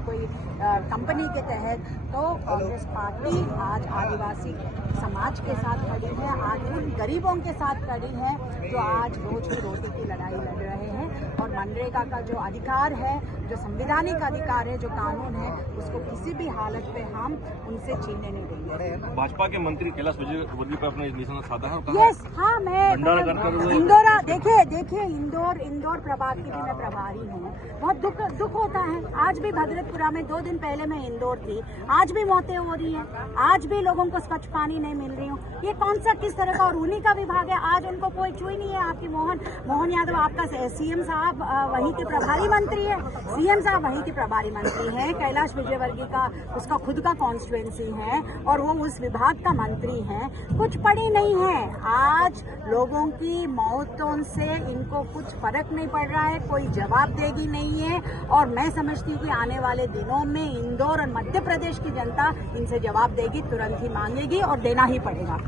कोई कंपनी के तहत। तो कांग्रेस पार्टी आज आदिवासी समाज के साथ खड़ी है, आज उन गरीबों के साथ खड़ी है जो आज रोज की रोटी की लड़ाई लड़ रहे हैं। और मनरेगा का जो अधिकार है, जो संवैधानिक अधिकार है, जो कानून है, उसको किसी भी हालत पे हम उनसे छीनने नहीं देंगे। भाजपा के मंत्री कैलाश विजयवर्गीय पर अपने निशाना साधा है और यस, हाँ, मैं इंदौर देखिए इंदौर प्रभाग की भी मैं प्रभारी हूँ। बहुत दुख होता है। आज भी भगरतपुरा में 2 दिन पहले मैं इंदौर थी, आज भी मौतें हो रही हैं, आज भी लोगों को स्वच्छ पानी नहीं मिल रही हूँ। ये कौन सा किस तरह का, और उन्हीं का विभाग है, आज उनको कोई छुई नहीं है। आपकी मोहन यादव आपका सीएम साहब वहीं के प्रभारी मंत्री है, सीएम साहब वहीं के प्रभारी मंत्री हैं। कैलाश विजयवर्गीय का उसका खुद का कॉन्स्टिट्यूएंसी है और वो उस विभाग का मंत्री है। कुछ पड़ी नहीं है। आज लोगों की मौतों से इनको कुछ फर्क नहीं पड़ रहा है, कोई जवाबदेही नहीं है। और मैं समझती हूँ कि आने वाले दिनों में इंदौर और मध्य प्रदेश की जनता इनसे जवाब देगी, तुरंत ही मांगेगी और देना ही पड़ेगा।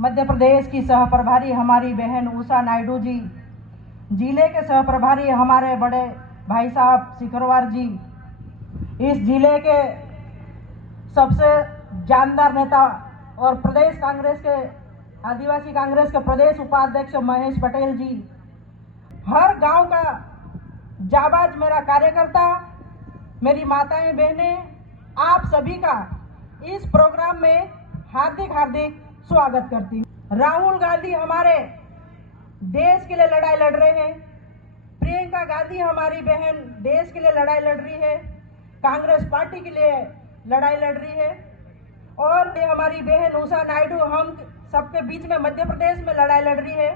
मध्य प्रदेश की सह प्रभारी हमारी बहन उषा नायडू जी, जिले के सह प्रभारी हमारे बड़े भाई साहब सिकरवार जी, इस जिले के सबसे जानदार नेता और प्रदेश कांग्रेस के आदिवासी कांग्रेस के प्रदेश उपाध्यक्ष महेश पटेल जी, हर गांव का जाबाज मेरा कार्यकर्ता, मेरी माताएं बहनें, आप सभी का इस प्रोग्राम में हार्दिक स्वागत करती हूँ। राहुल गांधी हमारे देश के लिए लड़ाई लड़ रहे हैं, प्रियंका गांधी हमारी बहन देश के लिए लड़ाई लड़ रही है, कांग्रेस पार्टी के लिए लड़ाई लड़ रही है, और ये हमारी बहन उषा नायडू हम सबके बीच में मध्य प्रदेश में लड़ाई लड़ रही है।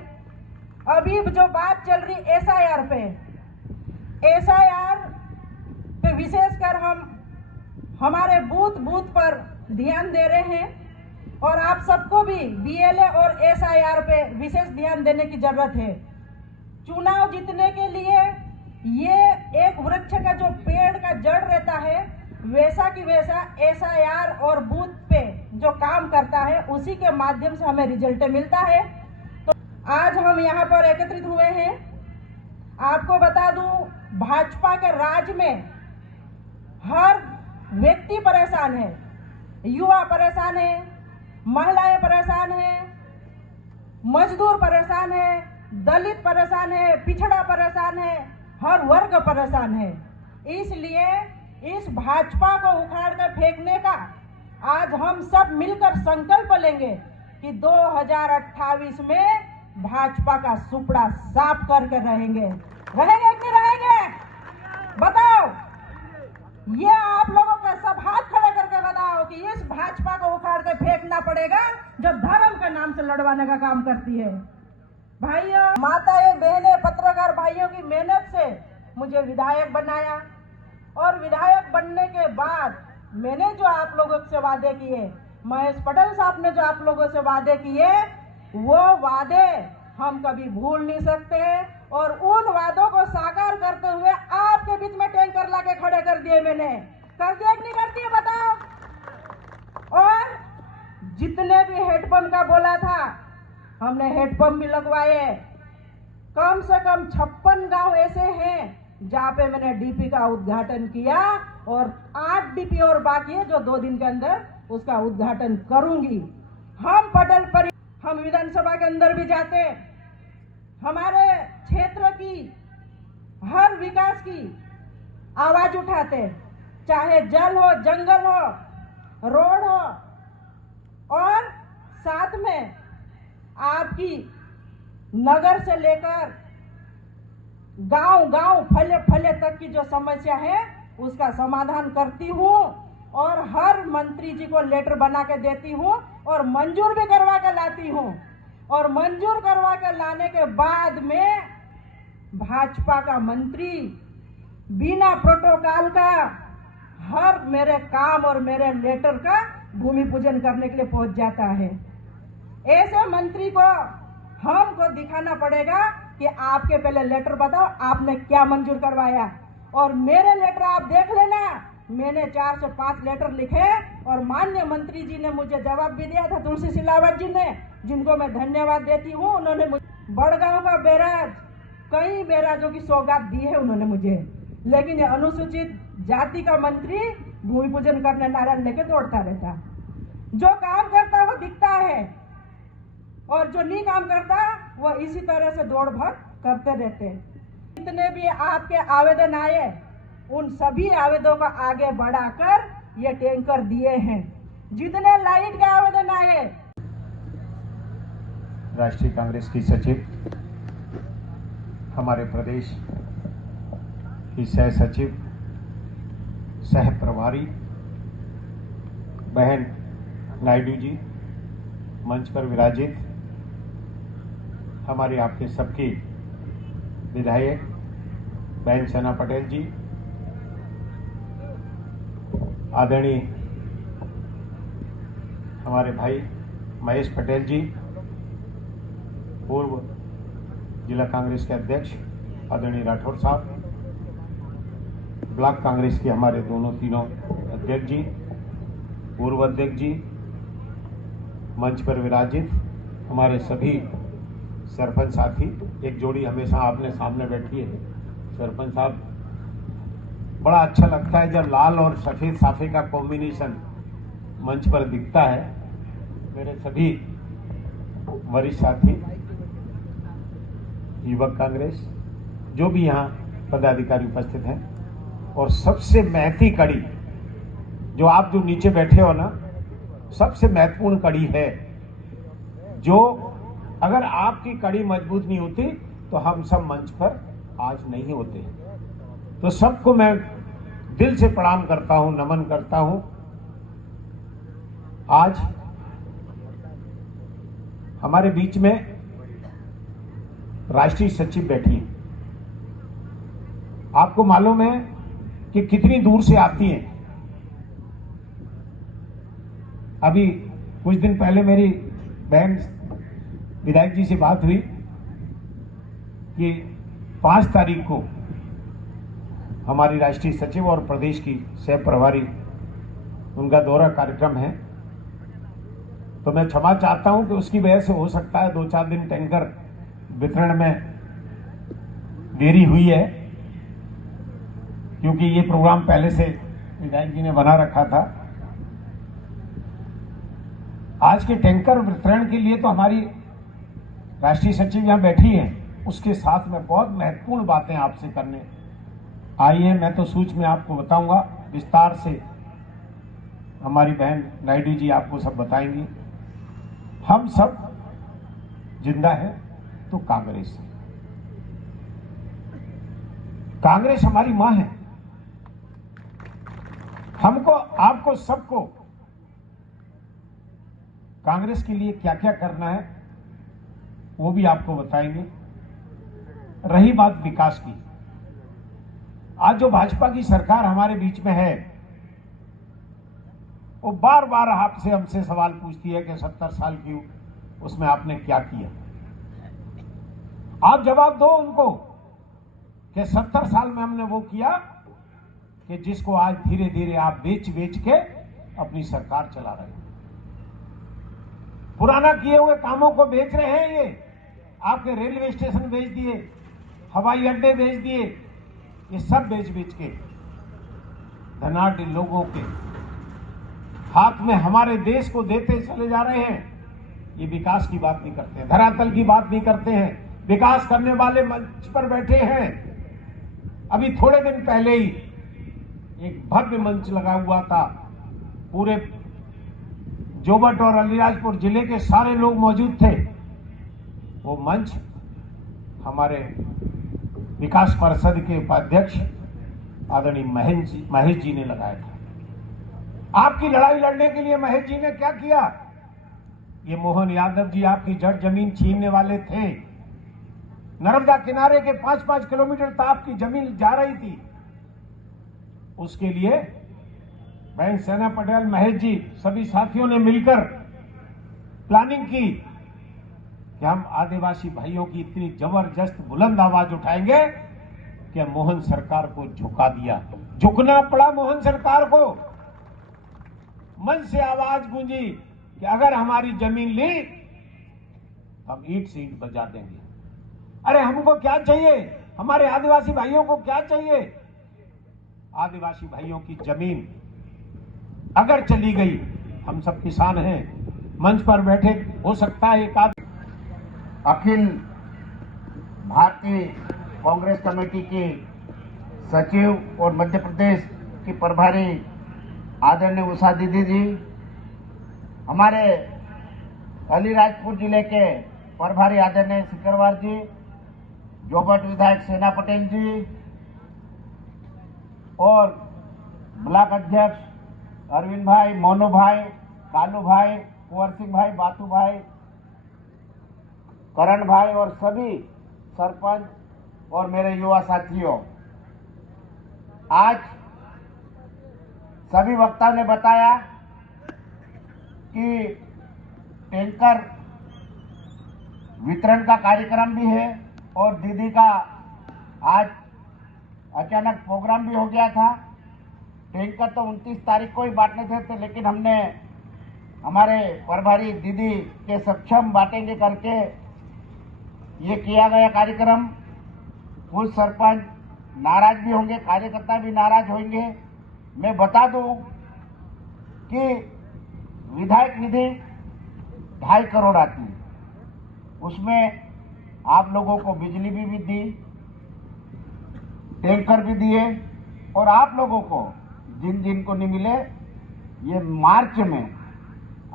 अभी जो बात चल रही एसआईआर पे विशेषकर हम हमारे बूथ पर ध्यान दे रहे हैं और आप सबको भी बीएलए और एसआईआर पे विशेष ध्यान देने की जरूरत है। चुनाव जीतने के लिए ये एक वृक्ष का जो पेड़ का जड़ रहता है, वैसा की वैसा एसआईआर और बूथ पे जो काम करता है, उसी के माध्यम से हमें रिजल्ट मिलता है। तो आज हम यहाँ पर एकत्रित हुए हैं। आपको बता दूं, भाजपा के राज में हर व्यक्ति परेशान है, युवा परेशान है, महिलाएं परेशान है, मजदूर परेशान है, दलित परेशान है, पिछड़ा परेशान है, हर वर्ग परेशान है। इसलिए इस भाजपा को उखाड़ कर फेंकने का आज हम सब मिलकर संकल्प लेंगे कि 2028 में भाजपा का सुपड़ा साफ करके रहेंगे कि नहीं रहेंगे? बताओ, ये आप लोगों का सब हाथ खड़े करके बताओ कि इस भाजपा को उखाड़ के फेंकना पड़ेगा जो धर्म के नाम से लड़वाने का काम करती है। भाइयों, माताएं, बहनें, पत्रकार भाइयों की मेहनत से मुझे विधायक बनाया और विधायक बनने के बाद मैंने जो आप लोगों से वादे किए, महेश पटेल साहब ने जो आप लोगों से वादे किए, वो वादे हम कभी भूल नहीं सकते और उन वादों को साकार करते हुए आपके बीच में टैंकर लाके खड़े कर दिए। मैंने कर दिया कि नहीं कर दिया बताओ? और जितने भी हेडपंप का बोला था, हमने हेडपंप भी लगवाए। कम से कम 56 गांव ऐसे हैं जहां पे मैंने डीपी का उद्घाटन किया और 8 डीपी और बाकी है जो 2 दिन के अंदर उसका उद्घाटन करूंगी। हम विधानसभा के अंदर भी जाते, हमारे क्षेत्र की हर विकास की आवाज उठाते, चाहे जल हो, जंगल हो, रोड हो, और साथ में आपकी नगर से लेकर गांव फले तक की जो समस्या है उसका समाधान करती हूँ और हर मंत्री जी को लेटर बना के देती हूँ और मंजूर भी करवा के लाती हूँ। और मंजूर करवा के लाने के बाद में भाजपा का मंत्री बिना प्रोटोकॉल का हर मेरे काम और मेरे लेटर का भूमि पूजन करने के लिए पहुंच जाता है। ऐसे मंत्री को हमको दिखाना पड़ेगा कि आपके पहले लेटर बताओ आपने क्या मंजूर करवाया। और मेरे लेटर आप देख लेना, मैंने 4 से 5 लेटर लिखे और माननीय मंत्री जी ने मुझे जवाब भी दिया था, तुलसी सिलावट जी ने, जिनको मैं धन्यवाद देती हूँ। उन्होंने बड़गांव का बैराज, कई बैराजों की सौगात दी है उन्होंने मुझे। लेकिन ये अनुसूचित जाति का मंत्री भूमि पूजन करने नारायण लेके दौड़ता रहता। जो काम करता वो दिखता है और जो नहीं काम करता वो इसी तरह से दौड़ भाग करते रहते। जितने भी आपके आवेदन आए उन सभी आवेदनों को आगे बढ़ाकर ये टैंकर दिए हैं। जितने लाइट के आवेदन आए, राष्ट्रीय कांग्रेस की सचिव, हमारे प्रदेश की सह सचिव, सह प्रभारी बहन नायडू जी, मंच पर विराजित हमारे आपके सबके विधायक बहन सना पटेल जी, आदरणीय हमारे भाई महेश पटेल जी, पूर्व जिला कांग्रेस के अध्यक्ष आदरणीय राठौर साहब, ब्लॉक कांग्रेस के हमारे तीनों अध्यक्ष जी, पूर्व अध्यक्ष जी, मंच पर विराजित हमारे सभी सरपंच साथी। एक जोड़ी हमेशा आपने सामने बैठी है सरपंच साहब, बड़ा अच्छा लगता है जब लाल और सफेद साफे का कॉम्बिनेशन मंच पर दिखता है। मेरे सभी वरिष्ठ साथी, युवक कांग्रेस, जो भी यहाँ पदाधिकारी उपस्थित हैं, और सबसे महती कड़ी जो आप जो नीचे बैठे हो ना, सबसे महत्वपूर्ण कड़ी है, जो अगर आपकी कड़ी मजबूत नहीं होती तो हम सब मंच पर आज नहीं होते। तो सबको मैं दिल से प्रणाम करता हूं, नमन करता हूं। आज हमारे बीच में राष्ट्रीय सचिव बैठी है। आपको मालूम है कि कितनी दूर से आती हैं। अभी कुछ दिन पहले मेरी बहन विधायक जी से बात हुई कि 5 तारीख को हमारी राष्ट्रीय सचिव और प्रदेश की सह प्रभारी उनका दौरा कार्यक्रम है। तो मैं क्षमा चाहता हूं कि उसकी वजह से हो सकता है 2-4 दिन टैंकर वितरण में देरी हुई है, क्योंकि ये प्रोग्राम पहले से विधायक जी ने बना रखा था। आज के टैंकर वितरण के लिए तो हमारी राष्ट्रीय सचिव यहां बैठी हैं, उसके साथ में बहुत महत्वपूर्ण बातें आपसे करने आई है। मैं तो सूच में आपको बताऊंगा, विस्तार से हमारी बहन नायडू जी आपको सब बताएंगी। हम सब जिंदा है तो कांग्रेस है। कांग्रेस हमारी मां है। हमको, आपको सबको कांग्रेस के लिए क्या क्या करना है वो भी आपको बताएंगे। रही बात विकास की, आज जो भाजपा की सरकार हमारे बीच में है, वो बार बार आपसे हमसे सवाल पूछती है कि 70 साल की उसमें आपने क्या किया। आप जवाब दो उनको कि 70 साल में हमने वो किया कि जिसको आज धीरे धीरे आप बेच बेच के अपनी सरकार चला रहे हैं। पुराना किए हुए कामों को बेच रहे हैं। ये आपके रेलवे स्टेशन बेच दिए, हवाई अड्डे बेच दिए, ये सब बेच बेच के धनाढ्य लोगों के हाथ में हमारे देश को देते चले जा रहे हैं। ये विकास की बात नहीं करते हैं, धरातल की बात नहीं करते हैं। विकास करने वाले मंच पर बैठे हैं। अभी थोड़े दिन पहले ही एक भव्य मंच लगा हुआ था, पूरे जोबट और अलीराजपुर जिले के सारे लोग मौजूद थे। वो मंच हमारे विकास परिषद के उपाध्यक्ष आदरणीय महेश जी ने लगाया था। आपकी लड़ाई लड़ने के लिए महेश जी ने क्या किया? ये मोहन यादव जी आपकी जड़ जमीन छीनने वाले थे। नर्मदा किनारे के 5-5 किलोमीटर तक आपकी जमीन जा रही थी। उसके लिए बहन सना पटेल, महेश जी, सभी साथियों ने मिलकर प्लानिंग की कि हम आदिवासी भाइयों की इतनी जबरदस्त बुलंद आवाज उठाएंगे कि मोहन सरकार को झुका दिया। झुकना पड़ा मोहन सरकार को। मन से आवाज गूंजी कि अगर हमारी जमीन ली हम ईंट से ईंट बजा देंगे। अरे हमको क्या चाहिए? हमारे आदिवासी भाइयों को क्या चाहिए? आदिवासी भाइयों की जमीन अगर चली गई, हम सब किसान हैं, मंच पर बैठे हो सकता है एक आध अखिल भारतीय कांग्रेस कमेटी के सचिव और मध्य प्रदेश की प्रभारी आदरणीय उषा दीदी जी, हमारे अलीराजपुर जिले के प्रभारी आदरणीय सिकरवार जी, जोबट विधायक सेना पटेल जी और ब्लॉक अध्यक्ष अरविंद भाई, मोनू भाई, कालू भाई, कुंवर सिंह भाई, बातू भाई, करण भाई और सभी सरपंच और मेरे युवा साथियों, आज सभी वक्ताओं ने बताया कि टैंकर वितरण का कार्यक्रम भी है और दीदी का आज अचानक प्रोग्राम भी हो गया था। टैंकर तो 29 तारीख को ही बांटने थे, लेकिन हमने हमारे प्रभारी दीदी के सक्षम बांटेंगे करके ये किया गया कार्यक्रम। कुछ सरपंच नाराज भी होंगे, कार्यकर्ता भी नाराज होंगे। मैं बता दूं कि विधायक निधि 2.5 करोड़ आती है, उसमें आप लोगों को बिजली भी दी, टैंकर भी दिए और आप लोगों को जिन जिन को नहीं मिले, ये मार्च में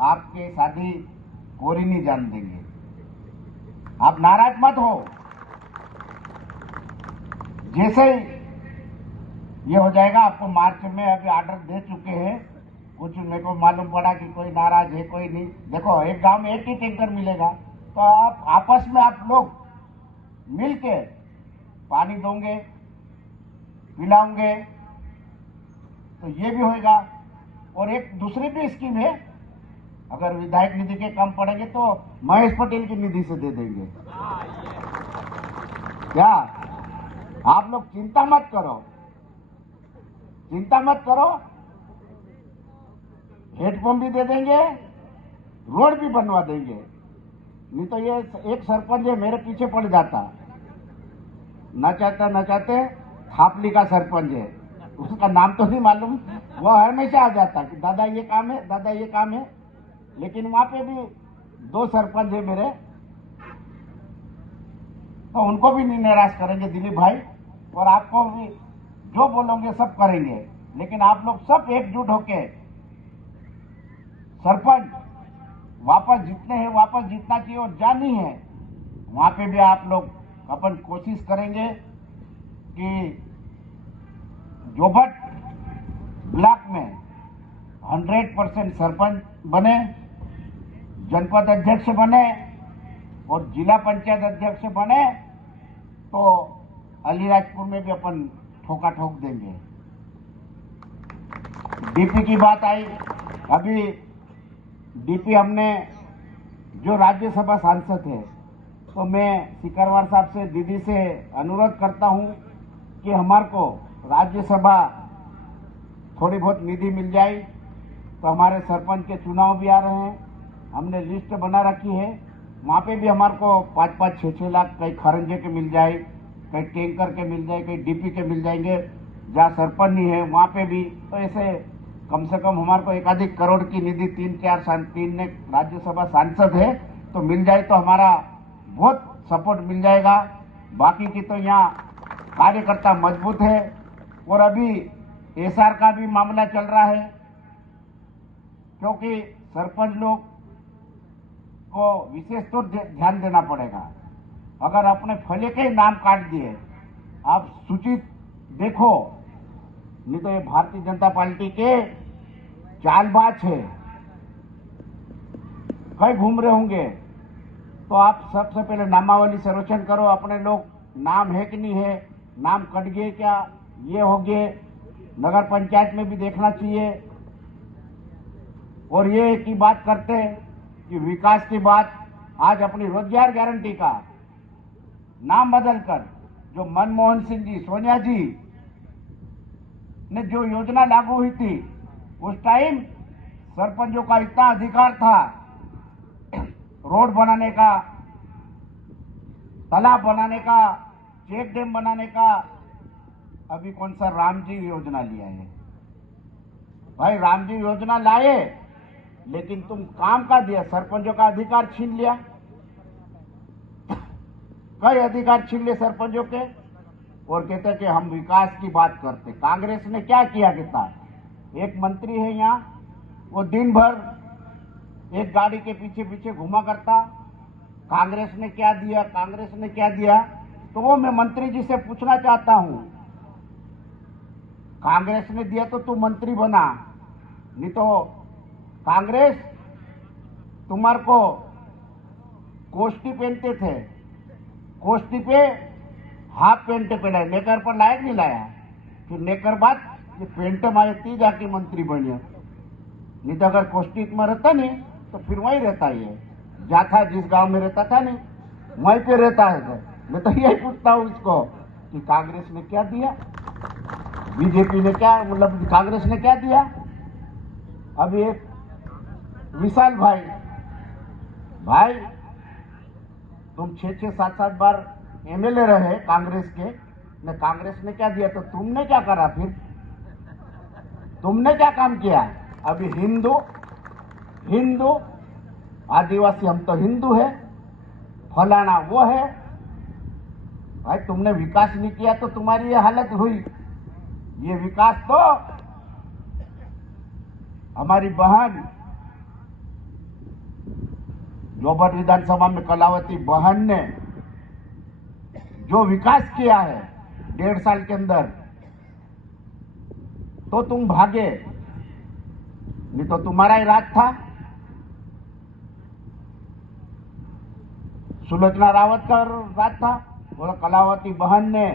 आपके शादी कोरी नहीं जान देंगे। आप नाराज मत हो। जैसे ही ये हो जाएगा, आपको मार्च में अभी ऑर्डर दे चुके हैं। कुछ मेरे को मालूम पड़ा कि कोई नाराज है, कोई नहीं। देखो, एक गांव में एक ही टैंकर मिलेगा, तो आप आपस में आप लोग मिलके पानी दोगे, पिलाओगे, तो ये भी होएगा। और एक दूसरी भी स्कीम है, अगर विधायक निधि के कम पड़ेंगे तो महेश पटेल की निधि से दे देंगे। क्या आप लोग चिंता मत करो, चिंता मत करो। हेडपंप भी दे देंगे, रोड भी बनवा देंगे। नहीं तो ये एक सरपंच है, मेरे पीछे पड़ जाता, न चाहते थापली का सरपंच है, उसका नाम तो नहीं मालूम, वो हमेशा आ जाता कि दादा ये काम है, दादा ये काम है। लेकिन वहां पे भी 2 सरपंच है मेरे, तो उनको भी नहीं निराश करेंगे दिलीप भाई, और आपको भी जो बोलोगे सब करेंगे। लेकिन आप लोग सब एकजुट होके सरपंच वापस जितने हैं वापस जीतना चाहिए, और जानी है वहां पे भी आप लोग अपन कोशिश करेंगे कि जोबट ब्लॉक में 100% सरपंच बने, जनपद अध्यक्ष बने और जिला पंचायत अध्यक्ष बने, तो अलीराजपुर में भी अपन ठोका ठोक देंगे। डीपी की बात आई, अभी डीपी हमने जो राज्यसभा सांसद है, तो मैं सिकरवार साहब से, दीदी से अनुरोध करता हूं कि हमारे को राज्यसभा थोड़ी बहुत निधि मिल जाए। तो हमारे सरपंच के चुनाव भी आ रहे हैं, हमने लिस्ट बना रखी है, वहाँ पे भी हमारे को 5-5, 6-6 लाख कहीं खरंजे के मिल जाए, कहीं टैंकर के मिल जाए, कहीं डीपी के मिल जाएंगे। जहाँ सरपंच नहीं है वहाँ पे भी, तो ऐसे कम से कम हमारे को 1 करोड़ की निधि 3 राज्यसभा सांसद है तो मिल जाए, तो हमारा बहुत सपोर्ट मिल जाएगा। बाकी की तो यहाँ कार्यकर्ता मजबूत है। और अभी एसआर का भी मामला चल रहा है, क्योंकि सरपंच लोग को विशेष तो ध्यान देना पड़ेगा। अगर अपने फले के नाम काट दिए, आप सूची देखो, नहीं तो ये भारतीय जनता पार्टी के चालबाज है, कहीं घूम रहे होंगे। तो आप सबसे पहले नामावली सर्वेक्षण करो, अपने लोग नाम है कि नहीं है, नाम कट गए क्या, ये हो गए। नगर पंचायत में भी देखना चाहिए। और ये की बात करते हैं कि विकास की बात, आज अपनी रोजगार गारंटी का नाम बदलकर जो मनमोहन सिंह जी, सोनिया जी ने जो योजना लागू हुई थी, उस टाइम सरपंचों का इतना अधिकार था, रोड बनाने का, तालाब बनाने का, चेक डैम बनाने का अभी कौन सा राम जी योजना लिया है। भाई राम जी योजना लाए, लेकिन तुम काम का दिया, सरपंचों का अधिकार छीन लिया। कई अधिकार छीन लिए सरपंचों के, और कहते कि हम विकास की बात करते। कांग्रेस ने क्या किया कितना? एक मंत्री है यहाँ, वो दिन भर एक गाड़ी के पीछे पीछे घुमा करता, कांग्रेस ने क्या दिया, कांग्रेस ने क्या दिया। तो वो मैं मंत्री जी से पूछना चाहता हूं, कांग्रेस ने दिया तो तू मंत्री बना, नहीं तो कांग्रेस तुम्हारे को कोष्टी पहनते थे, कोष्टी पे हाफ पेंट पहना, नेकर पर लायक नहीं लाया। फिर नेकर बाद ये पेंट मारे ती जाके मंत्री बनिया, नहीं तो अगर कोष्टी में रहता नहीं तो फिर वहीं रहता ही है। जाता जिस गांव में रहता था नहीं, वहीं पे रहता है। मैं तो यही पूछता हूँ इसको कि कांग्रेस ने क्या दिया, बीजेपी ने क्या, मतलब कांग्रेस ने क्या दिया। अब एक विशाल भाई तुम 6-6, 7-7 बार एमएलए रहे कांग्रेस के, ने कांग्रेस ने क्या दिया तो तुमने क्या करा? फिर तुमने क्या काम किया? अभी हिंदू आदिवासी, हम तो हिंदू है, फलाना वो है। भाई तुमने विकास नहीं किया तो तुम्हारी ये हालत हुई। ये विकास तो हमारी बहन जोबट विधानसभा में कलावती बहन ने जो विकास किया है 1.5 साल के अंदर, तो तुम भागे, नहीं तो तुम्हारा ही राज था। सुलोचना रावत का राज था। बोलो कलावती बहन ने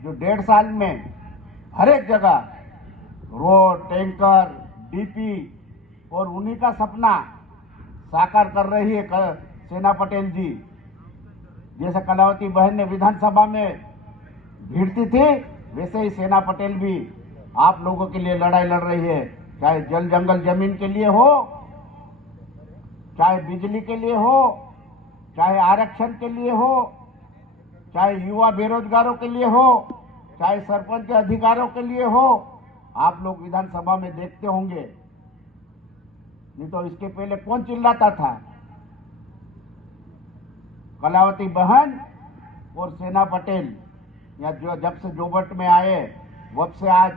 जो 1.5 साल में हर एक जगह रोड, टैंकर, डीपी, और उन्हीं का सपना साकार कर रही है सेना पटेल जी। जैसे कलावती बहन ने विधानसभा में भिड़ती थी, वैसे ही सेना पटेल भी आप लोगों के लिए लड़ाई लड़ रही है, चाहे जल जंगल जमीन के लिए हो, चाहे बिजली के लिए हो, चाहे आरक्षण के लिए हो, चाहे युवा बेरोजगारों के लिए हो, चाहे सरपंच के अधिकारों के लिए हो। आप लोग विधानसभा में देखते होंगे, नहीं तो इसके पहले कौन चिल्लाता था? कलावती बहन और सेना पटेल, या जो जब से जोबट में आए वब से आज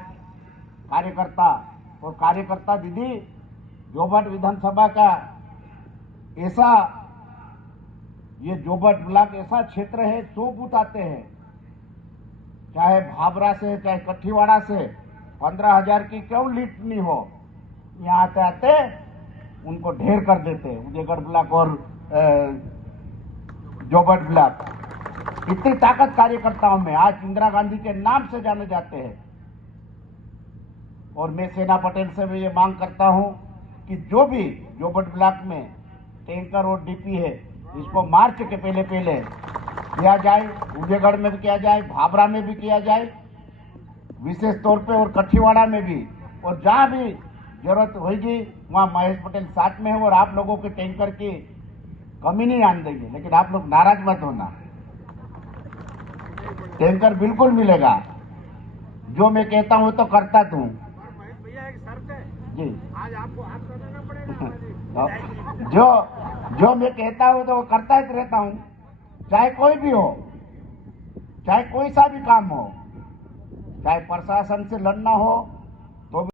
कार्यकर्ता दीदी जोबट विधानसभा का ऐसा, ये जोबट ब्लॉक ऐसा क्षेत्र है, 100 बूथ आते हैं, चाहे भाबरा से चाहे कठीवाड़ा से 15,000 की क्यों लीड नहीं हो, यहाँ आते आते उनको ढेर कर देते हैं। उदयगढ़ ब्लॉक और जोबट ब्लॉक, इतनी ताकत कार्यकर्ताओं में, आज इंदिरा गांधी के नाम से जाने जाते हैं। और मैं सेना पटेल से भी ये मांग करता हूं कि जो भी जोबट ब्लॉक में टैंकर और डीपी है, इसको मार्च के पहले किया जाए, उदयगढ़ में भी किया जाए, भाबरा में भी किया जाए विशेष तौर पे, और कठीवाड़ा में भी, और जहां भी जरूरत होगी वहां महेश पटेल साथ में है। और आप लोगों के टैंकर की कमी नहीं आने देंगे, लेकिन आप लोग नाराज मत होना, टैंकर बिल्कुल मिलेगा। जो मैं कहता हूं तो करता तू जी, आज आपको आप करना पड़ेगा। जो मैं कहता हूं तो करता ही रहता हूं, चाहे कोई भी हो, चाहे कोई सा भी काम हो, चाहे प्रशासन से लड़ना हो,